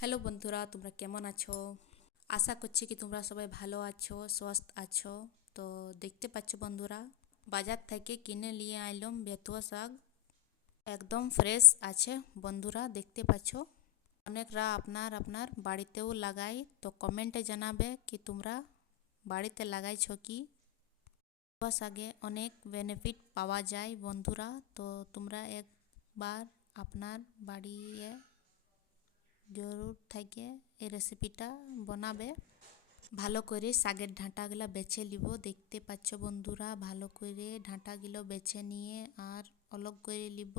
Hello বন্ধুরা, তোমরা কেমন আছো? আশা করছি কি তোমরা সবাই ভালো আছো, সুস্থ আছো। তো দেখতে পাচ্ছ বন্ধুরা, বাজার থেকে কিনে নিয়ে আইলাম বেতুয়া শাক। একদম ফ্রেশ আছে বন্ধুরা, দেখতে পাচ্ছ। অনেকরা আপনার আপনার বাড়িতেও লাগাই, তো কমেন্টে জানাবে কি তোমরা বাড়িতে লাগাইছো কি। বেতুয়া শাকে অনেক বেনিফিট পাওয়া যায় বন্ধুরা, তো তোমরা একবার আপনার বাড়িতে জরুর থাকে এই রেসিপিটা বানাবে। ভালো করে শাকের ডাঁটাগুলো বেছে নিব। দেখতে পাচ্ছ বন্ধুরা, ভালো করে ডাঁটাগুলো বেছে নিয়ে আর অলগ করে নিব,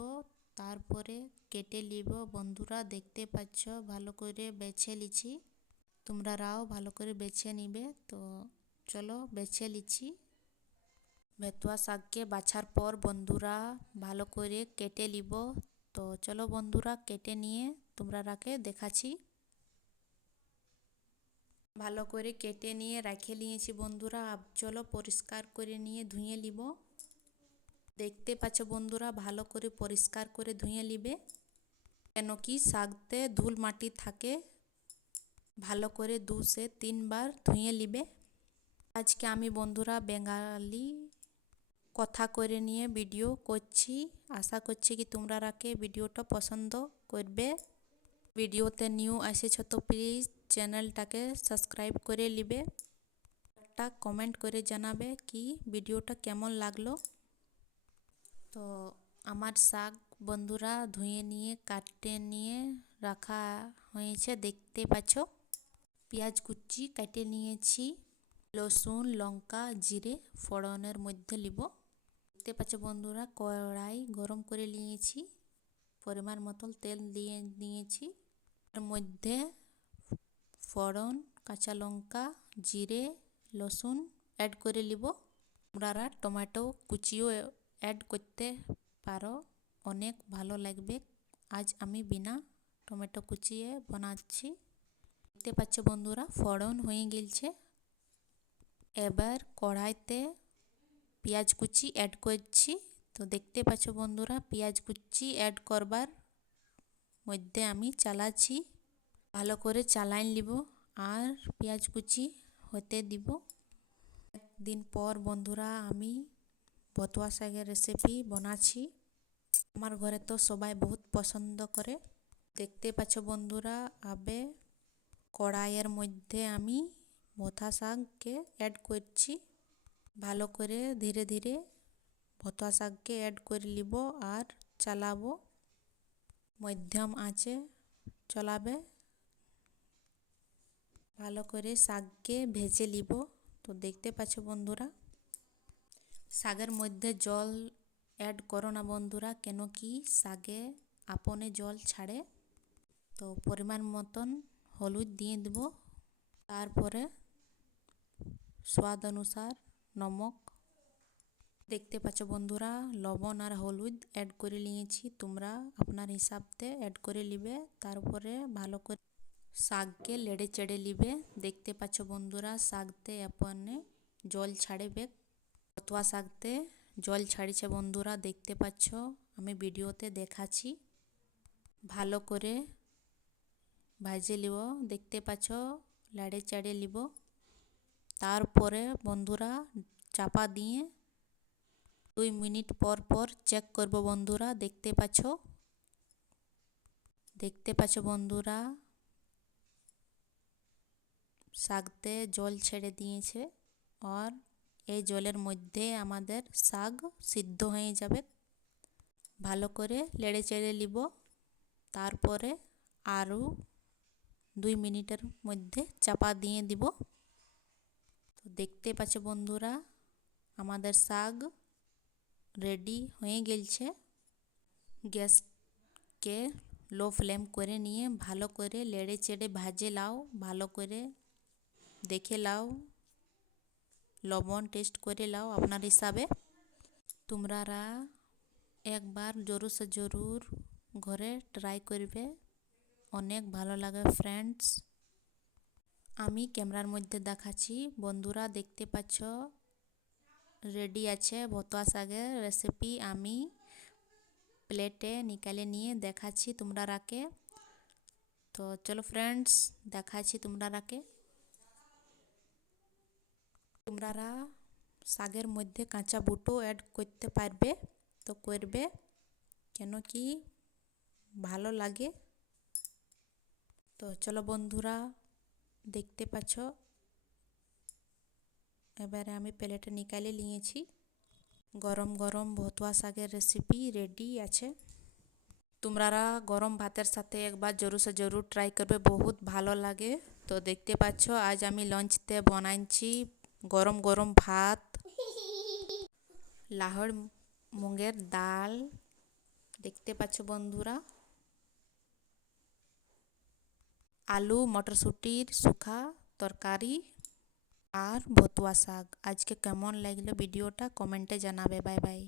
তারপরে কেটে নিব। বন্ধুরা দেখতে পাচ্ছ ভালো করে বেছে লিছি, তোমরাও ভালো করে বেছে নিবে। তো চলো বেছে লিছি। বেতুয়া শাককে বাছার পর বন্ধুরা ভালো করে কেটে নিব। তো চলো বন্ধুরা কেটে নিয়ে তোমরাকে দেখাচ্ছি। ভালো করে কেটে নিয়ে রেখে নিয়েছি বন্ধুরা। চলো পরিষ্কার করে নিয়ে ধুয়ে নিব। দেখতে পাচ্ছ বন্ধুরা, ভালো করে পরিষ্কার করে ধুয়ে নিবে, কেন কি শাকতে ধুল মাটি থাকে। ভালো করে 2 থেকে 3 বার ধুয়ে নিবে। আজকে আমি বন্ধুরা বেঙ্গালি কথা করে নিয়ে ভিডিও করছি। আশা করছি কি তোমরাকে ভিডিওটা পছন্দ করবে। ভিডিওতে নিউ এসেছো তো প্লিজ চ্যানেলটাকে সাবস্ক্রাইব করে নিবে। একটা কমেন্ট করে জানাবে কি ভিডিওটা কেমন লাগলো। তো আমার শাক বন্ধুরা ধুয়ে নিয়ে কাটে নিয়ে রাখা হয়েছে, দেখতে পাচ্ছ। পেঁয়াজ কুচি কেটে নিয়েছি, রসুন লঙ্কা জিরে ফোড়নের মধ্যে নিব। দেখতে পাচ্ছ বন্ধুরা, কড়াই গরম করে নিয়েছি, পরিমাণ মতো তেল দিয়ে নিয়েছি। এর মধ্যে ফোড়ন কাঁচা লঙ্কা জিরে রসুন অ্যাড করে নিব। আপনারা টমেটো কুচিও অ্যাড করতে পারো, অনেক ভালো লাগবে। আজ আমি বিনা টমেটো কুচিয়ে বানাচ্ছি। দেখতে পাচ্ছ বন্ধুরা ফোড়ন হয়ে গেছে। এবার কড়াইতে পেঁয়াজ কুচি অ্যাড করছি। তো দেখতে পাচ্ছ বন্ধুরা, পেঁয়াজ কুচি অ্যাড করবার মধ্যে আমি চালাচ্ছি, ভালো করে চালাই নিব আর পেঁয়াজ কুচি হতে দিব। একদিন পর বন্ধুরা আমি বেতুয়া শাকের রেসিপি বানাচ্ছি। আমার ঘরে তো সবাই বহুত পছন্দ করে। দেখতে পাচ্ছ বন্ধুরা, আবে কড়াইয়ের মধ্যে আমি বেতুয়া শাককে অ্যাড করছি। ভালো করে ধীরে ধীরে বেতুয়া শাককে অ্যাড করে নিব আর চালাবো, মধ্যম আঁচে চলাবে। ভালো করে শাককে ভেজে নিব। তো দেখতে পাচ্ছ বন্ধুরা, শাকের মধ্যে জল অ্যাড করো না বন্ধুরা, কেন কি শাকে আপনে জল ছাড়ে। তো পরিমাণ মতন হলুদ দিয়ে দেব, তারপরে স্বাদ অনুসার নমক। দেখতে পাচ্ছ বন্ধুরা, লবণ আর হলুদ অ্যাড করে নিয়েছি, তোমরা আপনার হিসাবতে অ্যাড করে নিবে। তারপরে ভালো করে শাককে লেড়ে চেড়ে নিবে। দেখতে পাচ্ছ বন্ধুরা, শাকতে আপনে জল ছাড়বে। বেতুয়া শাকতে জল ছাড়িছে বন্ধুরা, দেখতে পাচ্ছ, আমি ভিডিওতে দেখাচ্ছি। ভালো করে ভাজে নিব, দেখতে পাচ্ছ লেড়ে চেড়ে নিব। তারপরে বন্ধুরা চাপা দিয়ে 2 মিনিট পর পর চেক করব বন্ধুরা। দেখতে পাচ্ছ বন্ধুরা, শাকতে জল ছেড়ে দিয়েছে আর এই জলের মধ্যে আমাদের শাক সিদ্ধ হয়ে যাবে। ভালো করে লেড়ে চেড়ে নিব, তারপরে আরও 2 মিনিটের মধ্যে চাপা দিয়ে দিব। তো দেখতে পাচ্ছ বন্ধুরা, আমাদের শাক রেডি হয়ে গেছে। গ্যাসকে লো ফ্লেম করে নিয়ে ভালো করে লেড়ে চেড়ে ভাজে লাও, ভালো করে দেখে লাও, লবণ টেস্ট করে লাও আপনার হিসাবে। তোমরা একবার জরুর সে জরুর ঘরে ট্রাই করবে, অনেক ভালো লাগে ফ্রেন্ডস। আমি ক্যামেরার মধ্যে দেখাচ্ছি বন্ধুরা, দেখতে পাচ্ছ রেডি আছে বেতুয়া শাকের রেসিপি। আমি প্লেটে নিকালে নিয়ে দেখাচ্ছি তোমরাকে। তো চলো ফ্রেন্ডস, দেখাচ্ছি তোমরাকে। তোমরা শাকের মধ্যে কাঁচা বুটো অ্যাড করতে পারবে, তো করবে, কেন কি ভালো লাগে। তো চলো বন্ধুরা, দেখতে পাচ্ছ এবারে আমি প্লেটে নিকালে নিয়েছি। গরম গরম ভতুয়া শাকের রেসিপি রেডি আছে। তোমরা গরম ভাতের সাথে একবার জরুর সে জরুর ট্রাই করবে, বহুত ভালো লাগে। তো দেখতে পাচ্ছ আজ আমি লঞ্চতে বানাইছি গরম গরম ভাত, লাহোর মুগের ডাল, দেখতে পাচ্ছ বন্ধুরা, আলু মটরশুটির শুখা তরকারি আর ভতুয়া শাক। আজকে কেমন লাগলো ভিডিওটা কমেন্টে জানাবে। Bye bye.